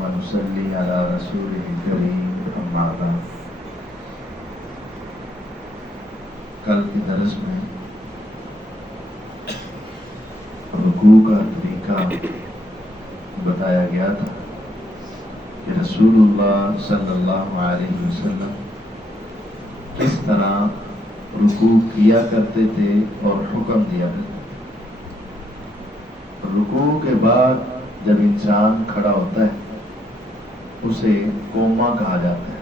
ونصلي على رسوله الكريم أما بعد. کل کے درس میں رکوع کا طریقہ بتایا گیا تھا کہ رسول اللہ صلی اللہ علیہ وسلم کس طرح رکوع کیا کرتے تھے اور حکم دیا کرتے تھے. رکوع کے بعد جب انسان کھڑا ہوتا ہے اسے کوما کہا جاتا ہے.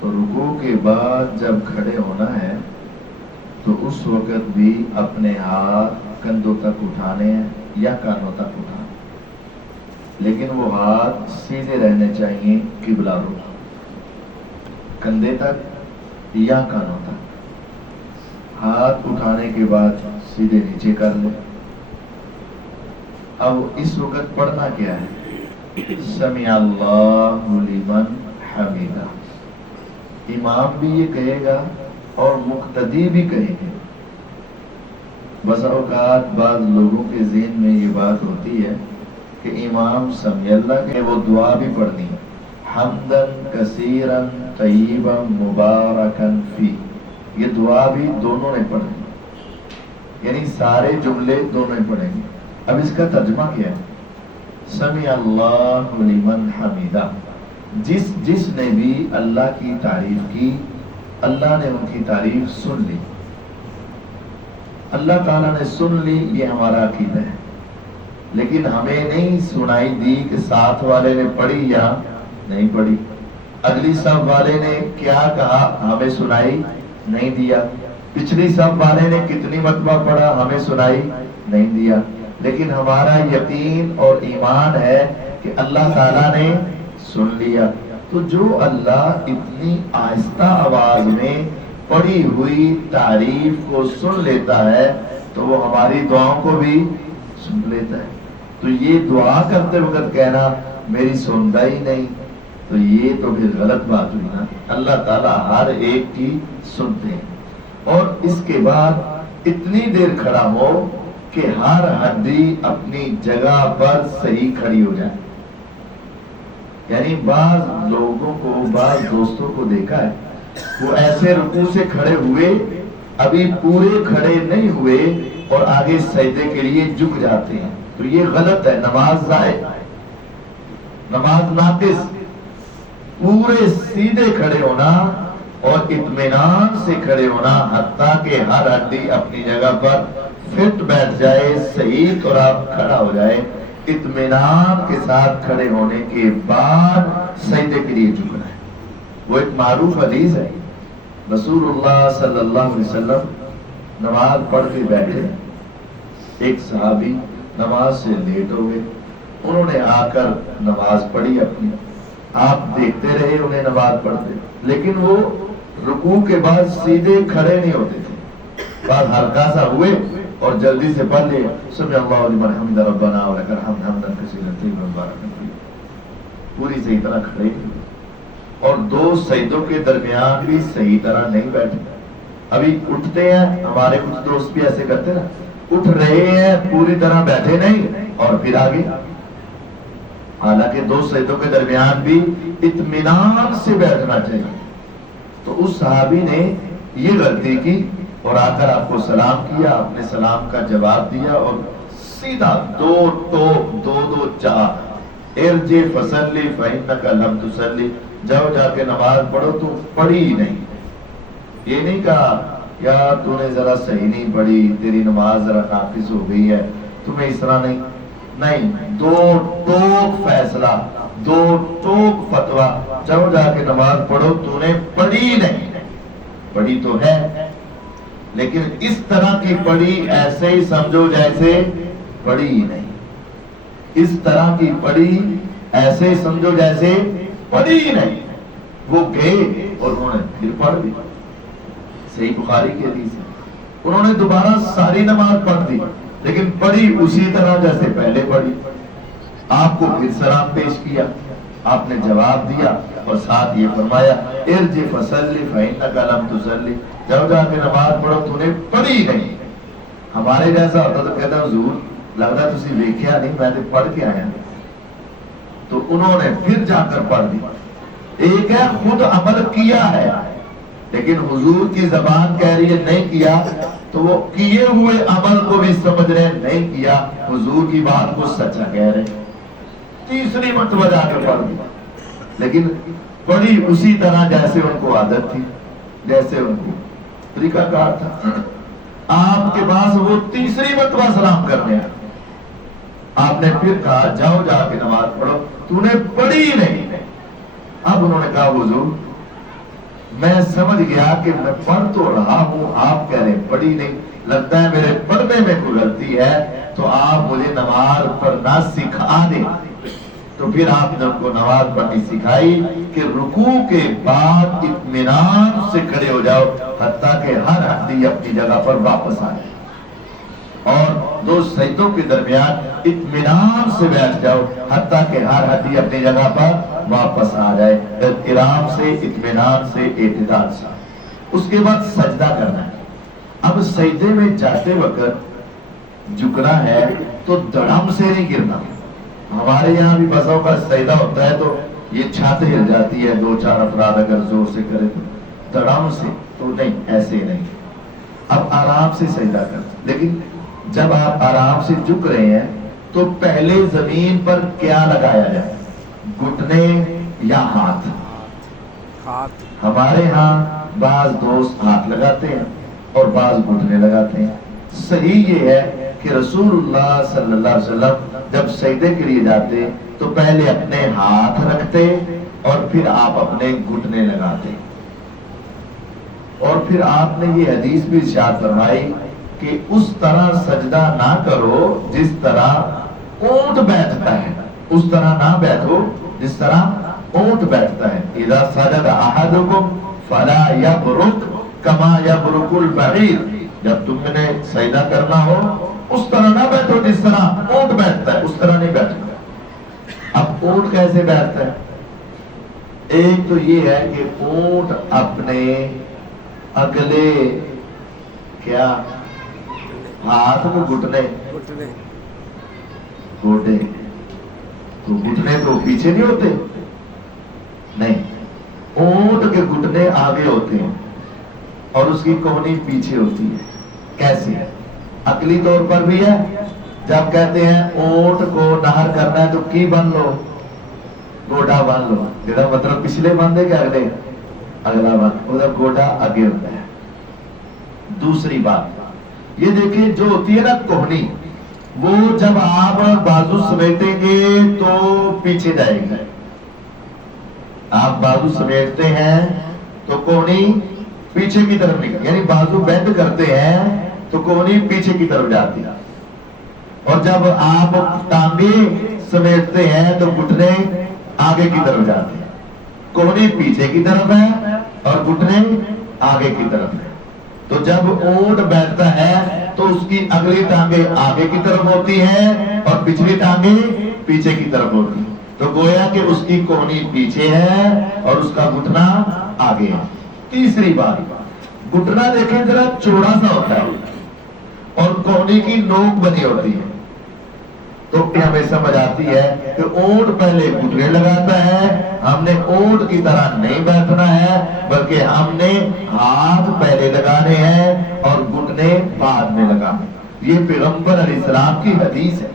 تو رکوع کے بعد جب کھڑے ہونا ہے تو اس وقت بھی اپنے ہاتھ کندھوں تک اٹھانے ہیں یا کانوں تک اٹھانے، لیکن وہ ہاتھ سیدھے رہنے چاہیے قبلہ رخ، کندھے تک یا کانوں تک. ہاتھ اٹھانے کے بعد سیدھے نیچے کر لیں. اب اس وقت پڑھنا کیا ہے؟ سمع اللہ لمن حمیدہ. امام بھی یہ کہے گا اور مقتدی بھی کہے گا. بس اوقات بعض لوگوں کے ذہن میں یہ بات ہوتی ہے کہ امام سمع اللہ کہ وہ دعا بھی پڑھنی ہے، حمدن کثیرن طیبا مبارکن فی. یہ دعا بھی دونوں نے پڑھنی، یعنی سارے جملے دونوں نے پڑھیں گے. اب اس کا ترجمہ کیا ہے؟ سمع اللہ لمن حمیدہ. جس نے بھی اللہ کی تعریف کی، اللہ نے ان کی تعریف سن لی. اللہ تعالیٰ نے سن لی، یہ ہمارا عقیدہ ہے. لیکن ہمیں نہیں سنائی دی کہ ساتھ والے نے پڑھی یا نہیں پڑھی، اگلی صف والے نے کیا کہا ہمیں سنائی نہیں دیا، پچھلی صف والے نے کتنی مرتبہ پڑھا ہمیں سنائی نہیں دیا. لیکن ہمارا یقین اور ایمان ہے کہ اللہ تعالیٰ نے سن لیا. تو جو اللہ اتنی آہستہ آواز میں پڑھی ہوئی تعریف کو سن لیتا ہے تو وہ ہماری دعاؤں کو بھی سن لیتا ہے. تو یہ دعا کرتے وقت کہنا میری سنتا ہی نہیں، تو یہ تو پھر غلط بات ہوئی نا. اللہ تعالیٰ ہر ایک کی سنتے ہیں. اور اس کے بعد اتنی دیر کھڑا ہو کہ ہر ہڈی اپنی جگہ پر صحیح کھڑی ہو جائے. یعنی بعض لوگوں کو، بعض دوستوں کو دیکھا ہے وہ ایسے رکوع سے کھڑے ہوئے ابھی پورے کھڑے نہیں ہوئے اور آگے سجدے کے لیے جھک جاتے ہیں. تو یہ غلط ہے، نماز ضائع، نماز ناقص. پورے سیدھے کھڑے ہونا اور اطمینان سے کھڑے ہونا حتیٰ کہ ہر ہڈی اپنی جگہ پر فٹ بیٹھ جائے صحیح اور آپ کھڑا ہو جائے. اطمینان کے ساتھ کھڑے ہونے کے بعد سجدے کے لیے جھکنا ہے. وہ ایک معروف حدیث ہے، رسول اللہ صلی اللہ علیہ وسلم نماز پڑھ کے بیٹھے، ایک صحابی نماز سے لیٹ ہو گئے. انہوں نے آ کر نماز پڑھی اپنی، آپ دیکھتے رہے انہیں نماز پڑھتے، لیکن وہ رکوع کے بعد سیدھے کھڑے نہیں ہوتے تھے. بعد ہلکا سا ہوئے اور جلدی سے پڑھ لے سمع اللہ لمن حمدہ ربنا ولک الحمد حمدا کثیرا طیبا مبارکا فیہ. پوری صحیح طرح کھڑے نہیں، اور دو سجدوں کے درمیان بھی صحیح طرح نہیں بیٹھے. ابھی اٹھتے ہیں، ہمارے کچھ دوست بھی ایسے کرتے نا، اٹھ رہے ہیں پوری طرح بیٹھے نہیں اور پھر آگے. حالانکہ دو سجدوں کے درمیان بھی اطمینان سے بیٹھنا چاہیے. تو اس صحابی نے یہ غلطی کی اور آ کر آپ کو سلام کیا، آپ نے سلام کا جواب دیا اور سیدھا دو ٹوک دو چار ارجع فصلی فإنک لم تصلی. جاؤ جا کے نماز پڑھو، تو پڑھی ہی نہیں. یہ نہیں کہا یا تو نے ذرا صحیح نہیں پڑھی، تیری نماز ذرا ناقص ہو گئی ہے، تمہیں اس طرح نہیں. دو ٹوک فیصلہ، دو ٹوک فتویٰ، جاؤ جا کے نماز پڑھو، تو نے پڑھی نہیں. پڑھی تو ہے لیکن اس طرح کی پڑھی ایسے ہی سمجھو جیسے پڑھی ہی نہیں. اس طرح کی پڑھی ایسے ہی سمجھو جیسے پڑھی ہی نہیں. وہ گئے اور انہوں نے پھر پڑھ دی. صحیح بخاری کی حدیث ہے. انہوں نے دوبارہ ساری نماز پڑھ دی لیکن پڑھی اسی طرح جیسے پہلے پڑھی. آپ کو پھر سلام پیش کیا، آپ نے جواب دیا اور ساتھ یہ فرمایا ارجع فصلی فإنک لم تصلی. جاؤ جا کے نماز پڑھو، تو نے پڑھی نہیں. ہمارے جیسا ہوتا تو کہتا حضور لگتا تسی ویکھیا نہیں، میں تو پڑھ کے آیا. تو انہوں نے پھر جا کر پڑھ دی. ایک ہے خود عمل کیا ہے لیکن حضور کی زبان کہہ رہی ہے نہیں کیا، تو وہ کیے ہوئے عمل کو بھی سمجھ رہے ہیں نہیں کیا، حضور کی بات کو سچا کہہ رہے ہیں. تیسری مرتبہ جا کر پڑھ دی، لیکن پڑھی اسی طرح جیسے ان کو عادت تھی، جیسے ان کو طریقہ کار تھا. آپ کے پاس وہ تیسری مرتبہ سلام کرنے آئے. آپ نے پھر کہا جاؤ جا کے نماز پڑھو، تو نے پڑھی ہی نہیں. اب انہوں نے کہا حضور میں سمجھ گیا کہ میں پڑھ تو رہا ہوں، آپ کہہ رہے پڑھی نہیں، لگتا ہے میرے پڑھنے میں کوئی غلطی ہے، تو آپ مجھے نماز پڑھنا سکھا دیں. تو پھر آپ نے ان کو نماز پڑھنی سکھائی کہ رکوع کے بعد اطمینان سے کھڑے ہو جاؤ حتیٰ کہ ہر ہڈی اپنی جگہ پر واپس آ جائے، اور دو سجدوں کے درمیان اطمینان سے بیٹھ جاؤ حتیٰ کہ ہر ہڈی اپنی جگہ پر واپس آ جائے، احترام سے، اطمینان سے، اعتدال سے. اس کے بعد سجدہ کرنا ہے. اب سجدے میں جاتے وقت جھکنا ہے تو دڑم سے نہیں گرنا. ہمارے یہاں بھی بسوں کا سجدہ ہوتا ہے تو یہ چھت ہل جاتی ہے، دو چار افراد اگر زور سے کرے تو دڑم سے تو نہیں، ایسے نہیں. اب آرام سے سجدہ کرتے، لیکن جب آپ آرام سے جھک رہے ہیں تو پہلے زمین پر کیا لگایا جائے، گھٹنے یا ہاتھ؟ ہمارے ہاں بعض دوست ہاتھ لگاتے ہیں اور بعض گھٹنے لگاتے ہیں. صحیح یہ ہے کہ رسول اللہ صلی اللہ علیہ وسلم جب سجدے کے لیے جاتے تو پہلے اپنے ہاتھ رکھتے اور پھر آپ اپنے گھٹنے لگاتے. اور پھر آپ نے یہ حدیث بھی ارشاد فرمائی کہ اس طرح سجدہ نہ کرو جس طرح اونٹ بیٹھتا ہے، اس طرح نہ بیٹھو جس طرح اونٹ بیٹھتا ہے. اذا سجد احدکم فلا یبرک کما یبرک البعیر، جب تم نے سجدہ کرنا ہو اس طرح نہ بیٹھو جس طرح اونٹ بیٹھتا ہے، اس طرح نہیں بیٹھو. اب اونٹ کیسے بیٹھتا ہے؟ ایک تو یہ ہے کہ اونٹ اپنے اگلے کیا ہاتھ میں گھٹنے گھوٹے، تو گھٹنے تو پیچھے نہیں ہوتے، نہیں، اونٹ کے گھٹنے آگے ہوتے ہیں اور اس کی کونی پیچھے ہوتی ہے. کیسے؟ عقلی طور پر بھی ہے. جب کہتے ہیں اونٹ کو نہر کرنا ہے تو کی بن لو، گوڈا بن لو، جڑا مطلب پچھلے بندے کے اگلے اگلا بند، ادھر گوڈا آگے ہوتا ہے. دوسری بات یہ دیکھیں جو ہوتی ہے نا کوہنی، وہ جب آپ بازو سمیٹیں گے تو پیچھے جائے گی. آپ بازو سمیٹتے ہیں تو کوہنی پیچھے کی طرف نکل، یعنی بازو بینڈ کرتے ہیں تو کوہنی پیچھے کی طرف جاتی ہے. اور جب آپ ٹانگے سمیٹتے ہیں تو گھٹنے آگے کی طرف جاتے ہیں. کوہنی پیچھے کی طرف ہے اور گھٹنے آگے کی طرف ہے. تو جب اونٹ بیٹھتا ہے تو اس کی اگلی ٹانگیں آگے کی طرف ہوتی ہیں اور پچھلی ٹانگیں پیچھے کی طرف ہوتی ہیں. تو گویا کہ اس کی کوہنی پیچھے ہے اور اس کا گھٹنا آگے ہے. تیسری بات، گھٹنا دیکھیں ذرا چوڑا سا ہوتا ہے اور کوہنی کی نوک بنی ہوتی ہے. تو ہمیں سمجھ آتی ہے کہ اونٹ پہلے گھٹنے لگاتا ہے. ہم نے اونٹ کی طرح نہیں بیٹھنا ہے بلکہ ہم نے ہاتھ پہلے لگانے ہیں اور گھٹنے بعد میں لگانے. یہ پیغمبر علیہ السلام کی حدیث ہے.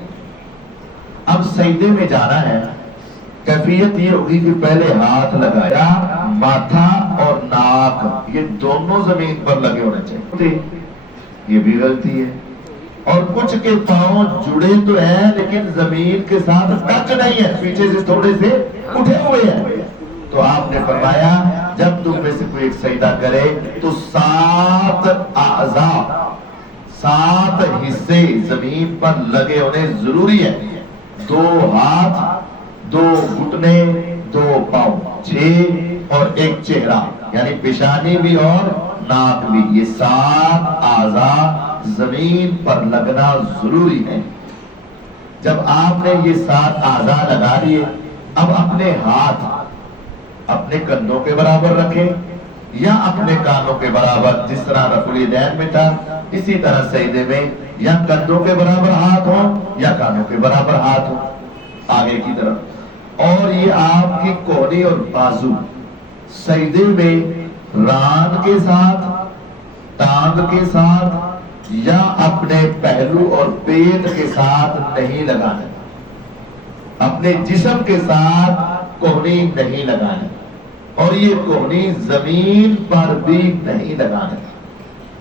اب سجدے میں جانا ہے، کیفیت یہ ہوگی کہ پہلے ہاتھ لگایا، ماتھا اور ناک یہ دونوں زمین پر لگے ہونے چاہیے. یہ بھی غلطی ہے. اور کچھ کے پاؤں جڑے تو ہیں لیکن زمین کے ساتھ ٹچ نہیں ہے، پیچھے سے تھوڑے سے اٹھے ہوئے ہیں. تو آپ نے فرمایا جب تم میں سے کوئی ایک سجدہ کرے تو 7 اعضاء، 7 حصے زمین پر لگے ہونے ضروری ہے. 2 ہاتھ، 2 گھٹنے، 2 پاؤں، 6 اور 1 چہرہ، یعنی پیشانی بھی اور ناک بھی. یہ 7 اعضاء زمین پر لگنا ضروری ہے. جب آپ نے یہ 7 اعضاء لگا دیے، اب اپنے ہاتھ اپنے کندھوں کے برابر رکھیں یا اپنے کانوں کے برابر، جس طرح رفع الیدین میں تھا اسی طرح سجدے میں یا کندھوں کے برابر ہاتھ ہو یا کانوں کے برابر ہاتھ ہو آگے کی طرف. اور یہ آپ کی کوہنی اور بازو سجدے میں ران کے ساتھ، ٹانگ کے ساتھ یا اپنے پہلو اور پیٹ کے ساتھ نہیں لگانا، اپنے جسم کے ساتھ کوہنی نہیں لگانا، اور یہ کوہنی زمین پر بھی نہیں لگانا،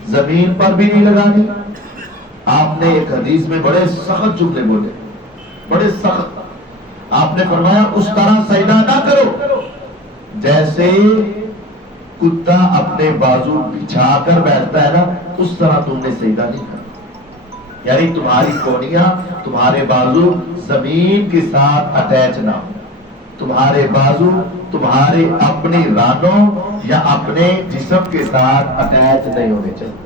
زمین پر بھی نہیں لگانی۔ آپ نے ایک حدیث میں بڑے سخت جملے بولے، بڑے سخت۔ آپ نے فرمایا اس طرح سجدہ نہ کرو جیسے کتا اپنے بازو بچھا کر بیٹھتا ہے نا، اس طرح تم نے سجدہ نہیں کرنا، یعنی تمہاری کونیاں، تمہارے بازو زمین کے ساتھ اٹیچ نہ ہو، تمہارے بازو تمہارے اپنی رانوں یا اپنے جسم کے ساتھ اٹیچ نہیں ہونے چاہیے،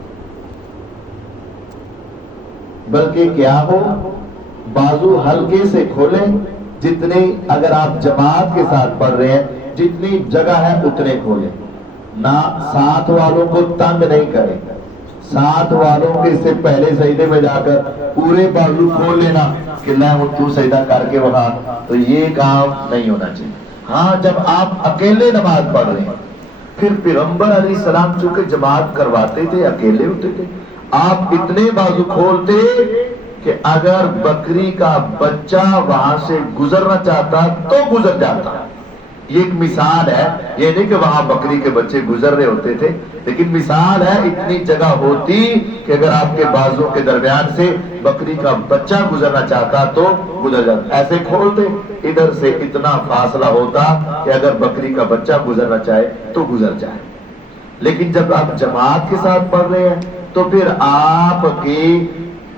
بلکہ کیا ہو، بازو ہلکے سے کھولیں، جتنی اگر آپ جماعت کے ساتھ پڑھ رہے ہیں جتنی جگہ ہے اتنے کھولیں، نہ ساتھ والوں کو تنگ نہیں کریں، ساتھ والوں کے سے پہلے سجدے میں جا کر پورے بازو کھول لینا کہ میں ہوں تو سجدہ کر کے وہاں، تو یہ کام نہیں ہونا چاہیے۔ ہاں جب آپ اکیلے نماز پڑھ رہے ہیں، پھر پیغمبر علیہ السلام چونکہ جماعت کرواتے تھے، اکیلے ہوتے تھے، آپ اتنے بازو کھولتے کہ اگر بکری کا بچہ وہاں سے گزرنا چاہتا تو گزر جاتا۔ یہ ایک مثال ہے، یہ نہیں کہ وہاں بکری کے بچے گزر رہے ہوتے تھے، لیکن مثال ہے اتنی جگہ ہوتی کہ اگر آپ کے بازوں کے درمیان سے بکری کا بچہ گزرنا چاہتا تو گزر جاتا، ایسے کھولتے ادھر سے اتنا فاصلہ ہوتا کہ اگر بکری کا بچہ گزرنا چاہے تو گزر جائے۔ لیکن جب آپ جماعت کے ساتھ پڑھ رہے ہیں تو پھر آپ کی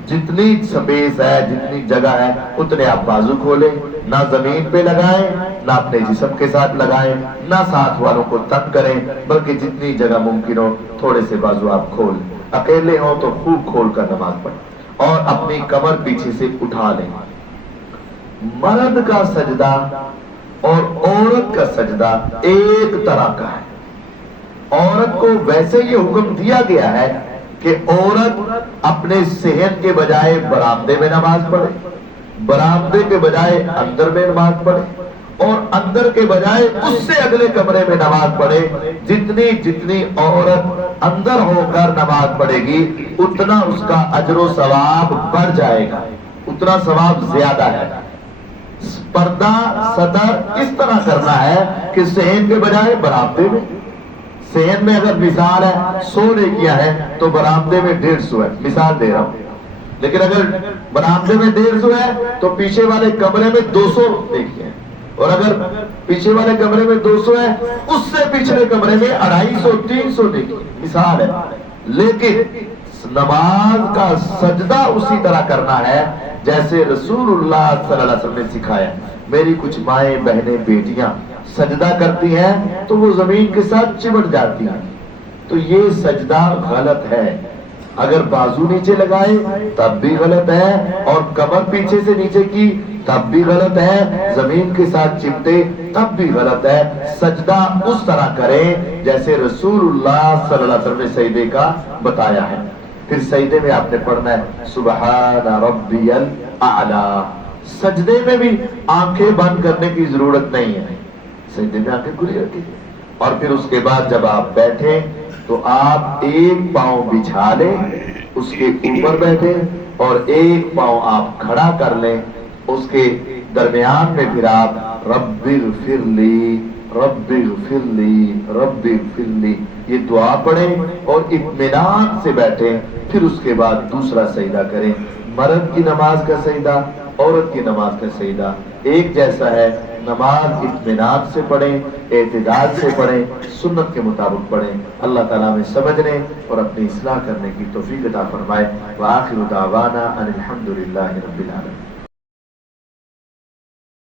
جتنی سپیس ہے، جتنی جگہ ہے، اتنے آپ بازو کھولیں، نہ زمین پہ لگائیں، نہ اپنے جسم کے ساتھ لگائیں، نہ ساتھ والوں کو تنگ کریں، بلکہ جتنی جگہ ممکن ہو تھوڑے سے بازو آپ کھول، اکیلے ہوں تو خوب کھول کر نماز پڑھیں اور اپنی کمر پیچھے سے اٹھا لیں۔ مرد کا سجدہ اور عورت کا سجدہ ایک طرح کا ہے۔ عورت کو ویسے یہ حکم دیا گیا ہے کہ عورت اپنے صحن کے بجائے برآمدے میں نماز پڑھے، برآمدے کے بجائے اندر میں نماز پڑھے، اور اندر کے بجائے اس سے اگلے کمرے میں نماز پڑھے۔ جتنی جتنی عورت اندر ہو کر نماز پڑھے گی اتنا اس کا اجر و ثواب بڑھ جائے گا، اتنا ثواب زیادہ ہے۔ پردہ ستر اس طرح کرنا ہے کہ صحن کے بجائے برآمدے میں، صحن میں اگر مثال ہے 100 نیکیاں ہیں تو برآمدے میں 150 ہے، مثال دے رہا ہوں، لیکن اگر برآمدے میں 150 ہے تو پیچھے والے کمرے میں 200 نیکیاں ہیں، اور اگر پیچھے والے کمرے میں 200 ہے اس سے پچھلے کمرے میں 250 300 نیکیاں، مثال ہے۔ لیکن نماز کا سجدہ اسی طرح کرنا ہے جیسے رسول اللہ صلی اللہ علیہ وسلم نے سکھایا۔ میری کچھ مائیں بہنیں بیٹیاں سجدہ کرتی ہیں تو وہ زمین کے ساتھ چمٹ جاتی ہیں، تو یہ سجدہ غلط ہے۔ اگر بازو نیچے لگائے تب بھی غلط ہے، اور کمر پیچھے سے نیچے کی تب بھی غلط ہے، زمین کے ساتھ چمٹے تب بھی غلط ہے۔ سجدہ اس طرح کریں جیسے رسول اللہ صلی اللہ علیہ وسلم نے سجدے کا بتایا ہے۔ پھر سجدے میں آپ نے پڑھنا ہے سبحان ربی الاعلی۔ سجدے میں بھی آنکھیں بند کرنے کی ضرورت نہیں ہے، سجدے میں آنکھیں کھلی رکھیں، اور پھر اس کے بعد جب آپ بیٹھیں تو آپ ایک پاؤں بچھا لیں، اس کے اوپر بیٹھیں، اور ایک پاؤں آپ کھڑا کر لیں، اس کے درمیان میں پھر آپ رب اغفر لی رب اغفر لی رب اغفر لی یہ دعا پڑھیں اور اطمینان سے بیٹھیں۔ پھر اس کے بعد دوسرا سجدہ کریں۔ مرد کی نماز کا سجدہ، عورت کی نماز کا سجدہ ایک جیسا ہے۔ نماز اطمینان سے پڑھیں، اعتدال سے پڑھیں، سنت کے مطابق پڑھیں۔ اللہ تعالیٰ میں سمجھنے اور اپنی اصلاح کرنے کی توفیق عطا فرمائے۔ وآخر دعوانا ان الحمد للہ رب العالمین۔